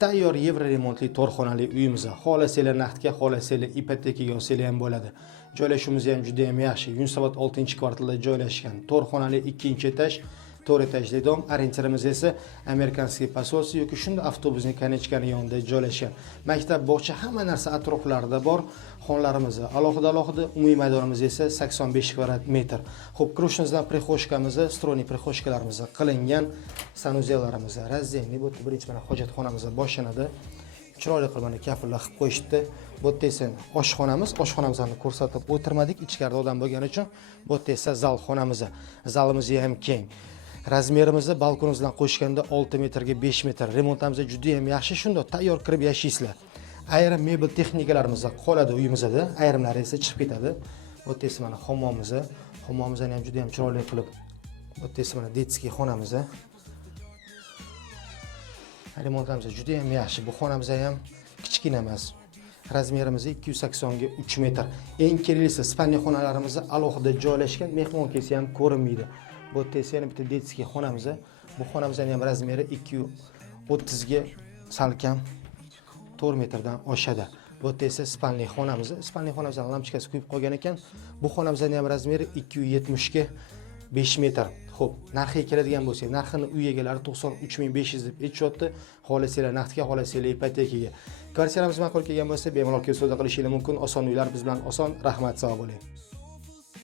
tayyor yevro remontli to'rxonali uyimiz. Xohlasanglar naqdga, xohlasanglar ipotekaga olsanglar ham bo'ladi. Joylashuvimiz ham juda ham yaxshi. Yunusobod 6-kvartalda joylashgan. To'rxonali 2-etaj, 4 etajli dom. Orientirimiz esa Amerikanskiy posolstvo yoki shunda avtobusning konechkani yonida joylashgan. Maktab, bog'cha hamma narsa atroflarida bor. Xonlarimiz alohida, umumiy maydonimiz esa 85 kvadrat metr. Xo'p, kirishimizdan prixoshkamiz, stroniy prixoshkalarimiz qilingan, sanuzellarimiz razdenli, bu birinchi mana hojatxonamiz boshlanadi. Chiroyli qilib mana kafillar qilib qo'yishdi. Bu yerda esa oshxonamizni ko'rsatib o'tirmadik, ichkarida odam bo'lgani uchun. Bu yerda esa zal xonamiz. Zalimiz ham keng. Razmerimizni balkonimiz bilan qo'shganda 6 metrga 5 metr. Remontimiz juda ham yaxshi, shunday tayyor kirib yashaysizlar. Ayrim mebel texnikalarimiz qoladi uyimizda, ayrimlari esa chiqib ketadi. Bu yerda esa mana hammomimizni ham juda ham chiroyli qilib. Bu yerda esa mana detskiy xonamiz. Remontimiz juda ham yaxshi. Bu xonamiz ham kichkina emas. Razmerimiz 280 ga 3 metr. Eng kerakli spalniy xonalarimiz alohida joylashgan, mehmon kelsa ham ko'rinmaydi. Bu yerda esa yana bitta detskiy xonamiz. Bu xonamizning ham razmeri 230 ga salkam 4 metrdan oshadi. Bu yerda esa spalniy xonamiz. Spalniy xonamizning lampochkasi kuyib qolgan ekan. Bu xonamizning ham razmeri 270 ga 5 metr. Xo'p, narxiga keladigan bo'lsak, narxini uy egalari 93500 deb aytishyapti. Xohlasanglar naqdga, xohlasanglar ipotekaga. Kvartiramiz ma'qul kelgan bo'lsa, bemalol kelib savdo qilishingiz mumkin. Oson uylar biz bilan oson. Rahmat, sog' bo'ling.